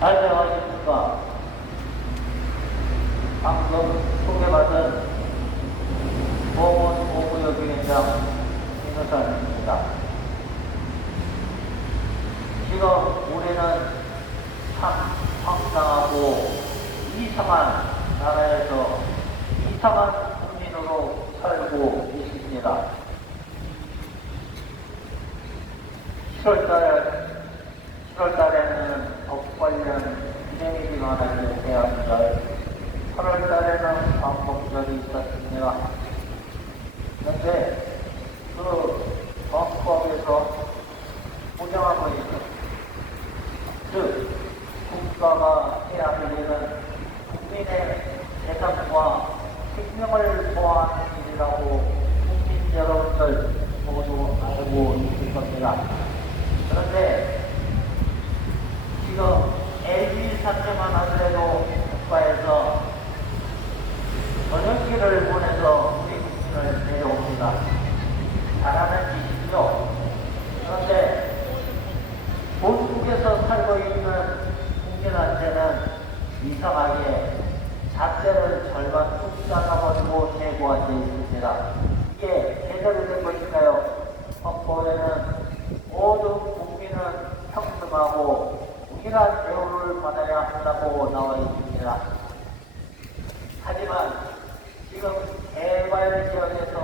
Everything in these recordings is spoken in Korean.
안녕하십니까. 방금 소개받은 보건보무역위원장 김효산입니다. 지금 우리는 참 황당하고 이상한 나라에서 이상한 국민으로 살고 있습니다. 7월달에는 법 관련 기념일이 많아지는 대학절, 8월달에는 광복절이 있었습니다. 그런데 그 헌법에서 보장하고 있는, 즉 국가가 해야 할 일은 국민의 재산과 생명을 보호하는 일이라고 국민 여러분들 모두 알고 있을 겁니다. 그런데 지금 LG 사태만 하더라도 국가에서 전용기를 보내서 우리 국민을 내려옵니다. 잘하는 짓이죠. 그런데 본국에서 살고 있는 국민한테는 이상하게 잣대를 절반 뚝 잘라버리고 제거하여 있습니다. 이게 제대로 된 것일까요? 헌법에는 모든 국민은 평등하고 동일한 대우를 받아야 한다고 나와 있습니다. 하지만 지금 개발 지역에서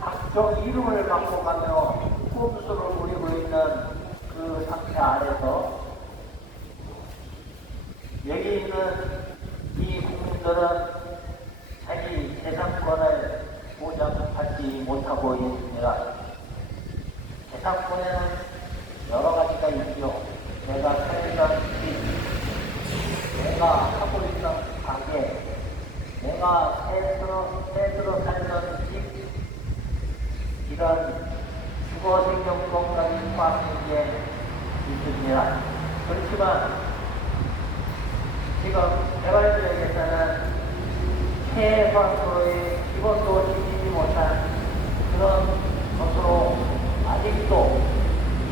각종 이름을 바꿔가며 꼼수를 부리고 있는 그 상태 아래서 여기 있는 이 국민들은 자기 재산권을 보장받지 못하고 있습니다. 재산권에는 여러 가지가 있죠. 내가 살던 집, 내가 하고 있던 가게, 내가 새로 살던 집, 이런 주거 생명권까지 포함된 게 있습니다. 그렇지만 지금 개발지역에서는 최소한도의 기본도 지키지 못한 그런 것으로 아직도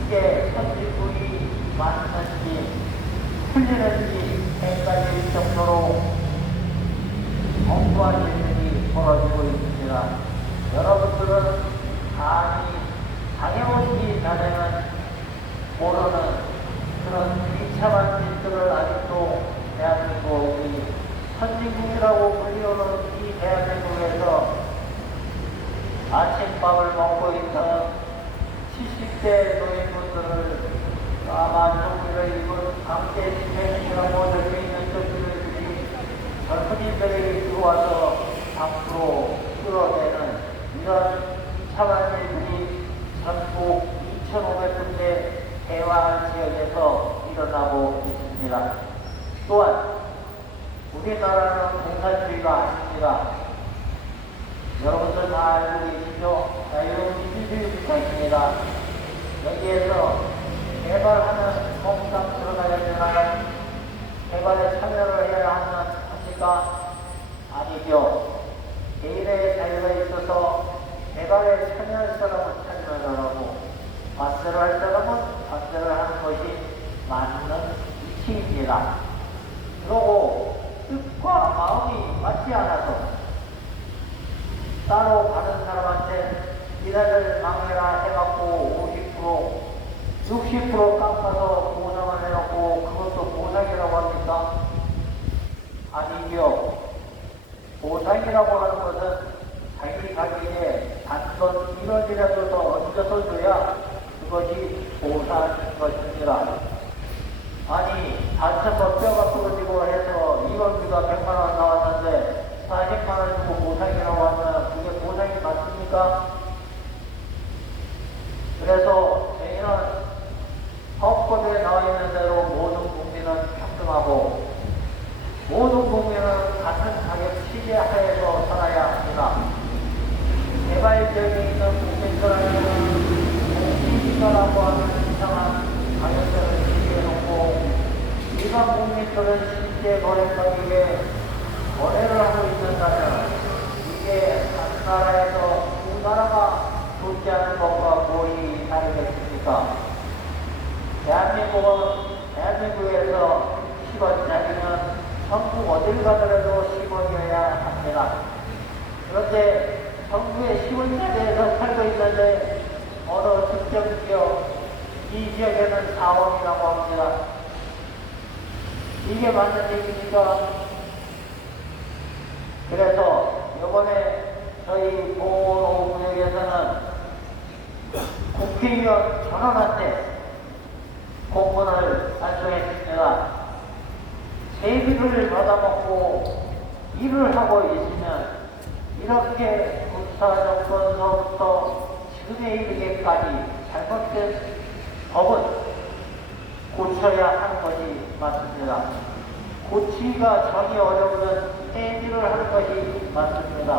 이게 선진국이 맞는지 틀리는지 헷갈릴 정도로 엉뚱한 일들이 벌어지고 있습니다. 여러분들은 당연히 자네는 모르는 그런 비참한 짓들을 아직도 대한민국이 선진국이라고 불리우는 이 대한민국에서 아침밥을 먹고 있는 70대 노인분들을 만종기를 입은 강제 집행이라고 적혀있는 것들이 젊은이들이 들어와서 밖으로 끌어내는 이런 참한 일들이 전국 2,500군데 대화 지역에서 일어나고 있습니다. 또한 우리나라는 공산주의가 아닙니다. 여러분들 다 알고 계시죠? 자유민주주의가 있습니다. 여기에서 개발하는 공장 들어가야 되나요? 개발에 참여를 해야 합니까? 아니죠. 개인의 자유가 있어서 개발에 참여할 사람은 참여를 하고 반대를 할 사람은 반대를 하는 것이 맞는 이치입니다. 그러고 뜻과 마음이 맞지 않아서 따로 다른 사람한테 이래를 망해라 해갖고 50%, 60% 깎아서 보상을 해놓고 그것도 보상이라고 합니까? 아니죠. 보상이라고 하는 것은 자기 가게에 단돈 1원이라도 더 얹어서 줘야 그것이 보상인 것입니다. 아니, 단체법 뼈가 부러지고 해서 2원비가 100만원 나왔는데 40만원 주고 보상이라고 하면 그게 보상이 맞습니까? 그래서 저희는 헌법에 나와 있는 대로 모든 국민은 평등하고 모든 국민은 같은 가격 시계 하에서 살아야 합니다. 개발지역에 있는 국민들은 공시지가라고 하는 이상한 가격대를 시계해놓고 일반 국민들은 실제 거래 가격에 거래를 하고 있는다면 이게 한 나라에서 두 나라가 존재하는 것과 뭐이 다르겠습니까? 대한민국에서 어딜 가더라도 10원이어야 합니다. 그런데 정부의 10원짜리에서 살고 있는데 어느 특정 지역, 이 지역에는 4원이라고 합니다. 이게 맞는 얘기입니까? 그래서 이번에 저희 보건노무역에서는 국회의원 전원한테 공문을 발송했습니다. 세비를 받아먹고 일을 하고 있으면 이렇게 군사정권서부터 지금에 이르기까지 잘못된 법은 고쳐야 하는 것이 맞습니다. 고치기가 전혀 어려우면 폐지를 하는 것이 맞습니다.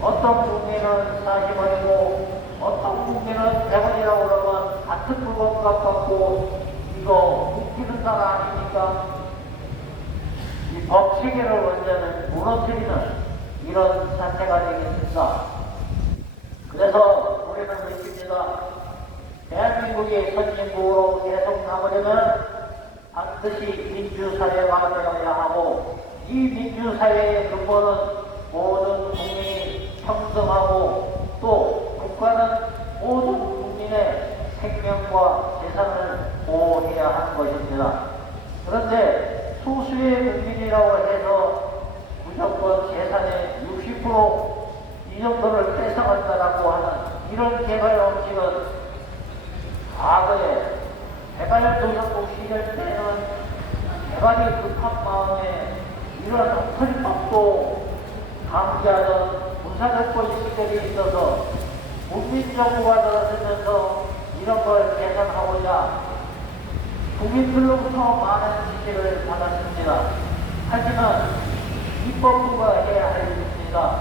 어떤 국민은 40원이고 어떤 국민은 100원이라고 그러면 같은 물건값 받고 이거 웃기는 나라 아닙니까? 이 법 체계를 완전히 무너뜨리는 이런 사태가 되겠습니다. 그래서 우리는 느낍니다. 대한민국이 선진국으로 계속 나오려면 반드시 민주사회가 되어야 하고 이 민주사회의 근본은 모든 국민이 평등하고 또 국가는 모든 국민의 생명과 재산을 보호해야 하는 것입니다. 그런데 소수의 국민이라고 해서 무조건 재산의 60%이 정도를 뺏어간다라고 하는 이런 개발 원칙은 과거에 개발도상국 시절 때는 개발이 급한 마음에 이런 엉터리법도 강제하던 군사정권 시절이 있어서 국민정부가 들어서면서 이런 걸 개선하고자 국민들로부터 많은 지지를 받았습니다. 하지만 입법부가 해야 할 일입니다.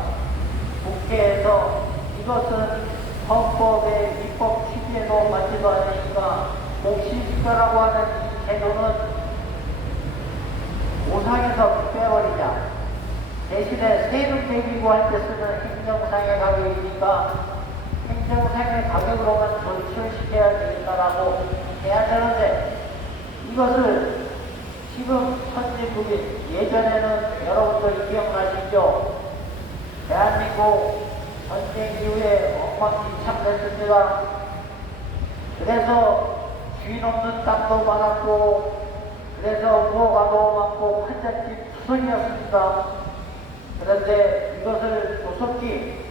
국회에서 이것은 헌법의 입법 취지에도 맞지도 않으니까 복지국가라고 하는 이 제도는 오상에서 빼버리자. 대신에 세금 매기고 할 때 쓰는 행정상의 가격이니까 행정상의 가격으로만 조치시켜야 되겠다라고 해야 되는데 이것을 지금 선진국인 예전에는 여러분들 기억나시죠? 대한민국 전쟁 이후에 엉망진창됐습니다. 그래서 주인 없는 땅도 많았고 그래서 무허가도 많고 판잣집 투성이었습니다. 그런데 이것을 조속히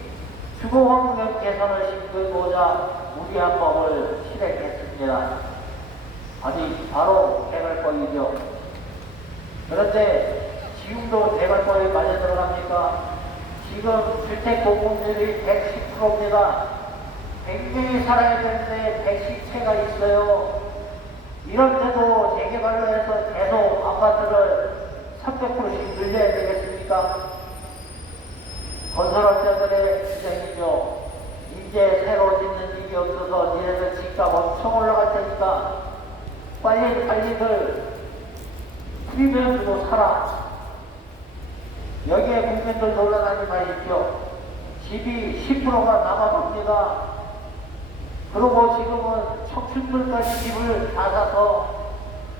주거환경 개선을 시키고자 무리한 법을 실행했습니다. 아니 바로 개발법이죠. 그런데 지금도 개발법에 맞아 들어갑니까? 지금 주택 공급률이 110%입니다. 100명이 살아야 되는데 110채가 있어요. 이런데도 재개발로 해서 계속 아파트를 300%씩 늘려야 되겠습니까? 건설업자들의 주장이죠. 이제 새로 짓는 집이 없어서 니네들 집값 엄청 올라갈 테니까 빨리들 프리미엄 주고 살아. 여기에 국민들 놀라나지 마십시오. 집이 10%가 남아갑니다. 그리고 지금은 청춘들까지 집을 다 사서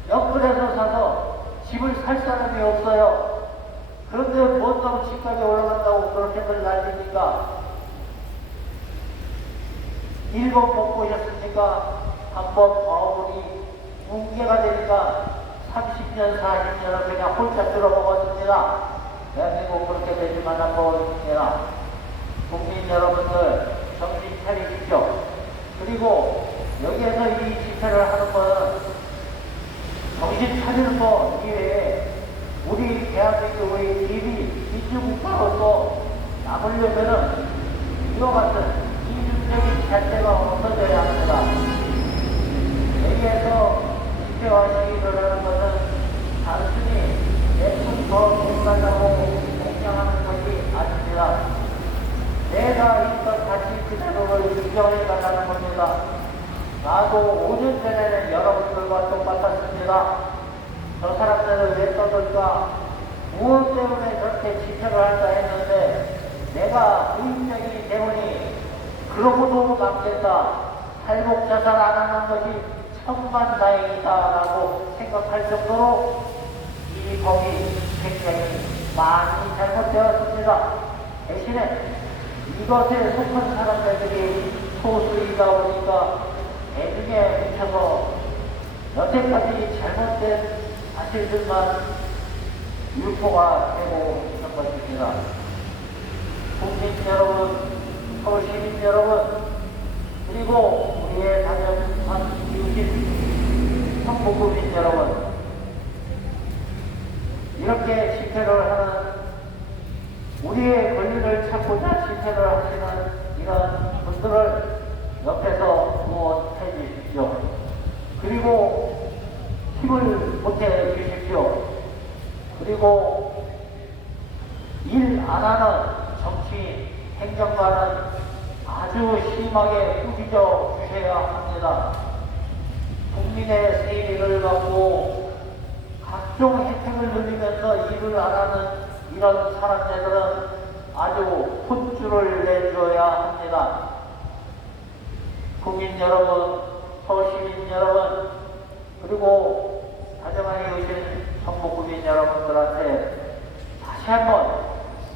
옆구리에서 사서 집을 살 사람이 없어요. 그런데 뭔다고 집값이 올라간다고 그렇게들 난립니까? 일본 못 보셨습니까? 한번 과오문이 뭉개가 되니까 30년, 40년을 그냥 홀짝 들어먹었습니다. 대한민국 그렇게 되지만 한번 해라. 국민 여러분들 정신 차리십시오. 그리고 여기에서 이 집회를 하는 거는 정신 차리는 거 이외에 우리 대한민국의 일이 민주국가로서 남으려면은 이와 같은 이중적인 잣대가 없어져야 합니다. 여기에서 집회와 시위를 하는 것은 단순히 내품 더 달라고 공명하는 것이 아닙니다. 내가 있던 가치 그대로를 인정해 달라는 겁니다. 나도 5년 전에는 여러분들과 똑같았습니다. 저 사람들은 왜 떠들까? 무엇 때문에 저렇게 집회를 할까 했는데 내가 무인적이 때문에 그러고도 남겠다. 탈북자살 안 하는 것이 천만다행이다 라고 생각할 정도로 이 법이 굉장히 많이 잘못되었습니다. 대신에 이것에 속한 사람들이 소수이다 보니까 대중에 묻혀서 여태까지 잘못된 사실들만 유포가 되고 있는 것입니다. 국민 여러분, 서울 시민 여러분, 그리고 우리의 다정한 이웃인 성북구민 여러분, 이렇게 집회를 하는 우리의 권리를 찾고자 집회를 하시는 이런 분들을 옆에서 응원해 주십시오. 그리고 힘을 보태 주십시오. 그리고 일 안 하는 정치 행정가는 아주 심하게 꾸짖어 주셔야 합니다. 국민의 세금을 받고 각종 혜택을 누리면서 일을 안 하는 이런 사람들은 아주 혼쭐을 내줘야 합니다. 국민 여러분, 서울시민 여러분, 그리고 다정하게 오신 성북구민 여러분들한테 다시 한번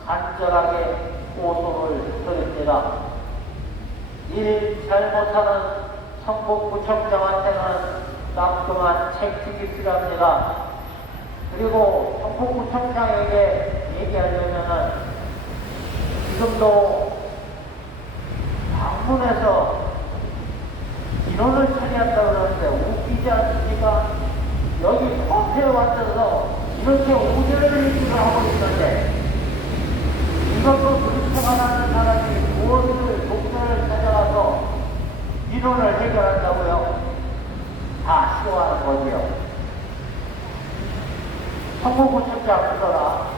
간절하게 호소를 드립니다. 일 잘못하는 성북구청장한테는 따끔한 책임이 필요합니다. 그리고 성북구청장에게 얘기하려면은 지금도 방문해서 인원을 차지한다고 그러는데 웃기지 않습니까? 여기 코앞에 왔어서 이렇게 오전을 얘기를 하고 있는데 이것도 그렇게만 하는 사람이 무엇을 독자를 찾아가서 민원을 해결한다고요? 다 싫어하는 거지요. 성북구청장 그러라.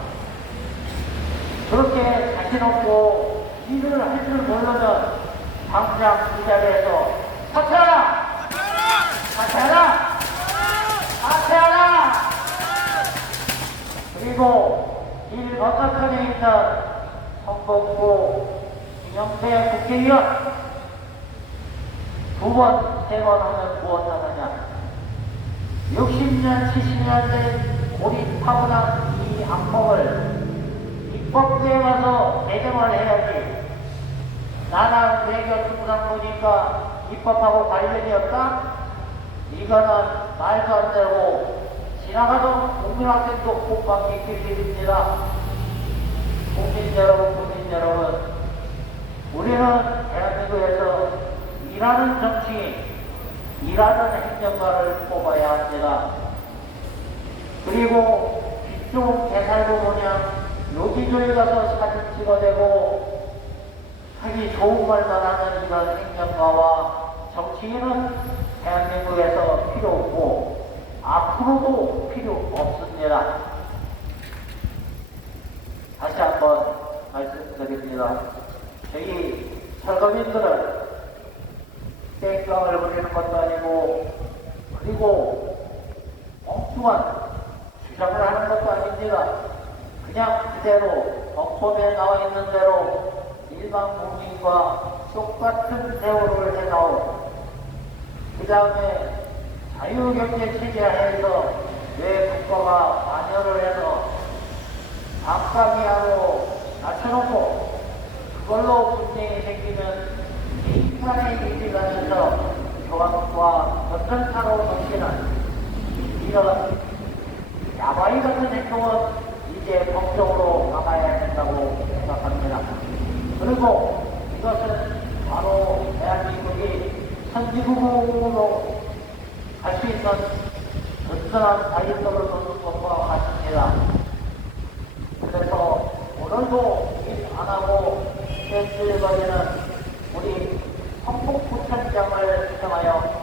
그렇게 자신 없고 일을 할 줄 모르면 당장 이 자리에서 사퇴하라! 사퇴하라! 사퇴하라! 그리고 일 건너편에 있는 성북구 김영태 국회의원 두 번, 세 번 하면 무엇하느냐? 60년, 70년 된 고립타분한 이 악법을 입법부에 가서 개정을 해야지. 나는 외교특구상 보니까 입법하고 관련이 없다? 이거는 말도 안 되고 지나가던 국민학생도 못 받기 길입니다. 국민 여러분, 우리는 대한민국에서 일하는 정치인, 일하는 행정가를 뽑아야 합니다. 그리고 뒷쪽 개살구 모양 여기저기 가서 사진 찍어대고 하기 좋은 말만 하는 이런 행정가와 정치인은 대한민국에서 필요 없고 앞으로도 필요 없습니다. 다시 한번 말씀드립니다. 저희 철거민들은 땡깡을 부리는 것도 아니고 그리고 엉뚱한 주장을 하는 것도 아닙니다. 그냥 그대로 법법에 나와 있는 대로 일반 국민과 똑같은 대우를 해나오고 그 다음에 자유경제 체제 하에서 왜 국가가 관여를 해서 감가미하로 낮춰놓고 그걸로 분쟁이 생기면 인간의 일이라면서 교황과 전전타로 넘기는 이런 야바이 같은 행동은 이제 법적으로 막아야 된다고 생각합니다. 그리고 이것은 바로 대한민국이 선진국으로 갈 수 있는 든든한 다이어트를 놓는 것과 같습니다. 그래서 오늘도 일 안 하고 댄스를 벌이는 우리 성북구청장을 향하여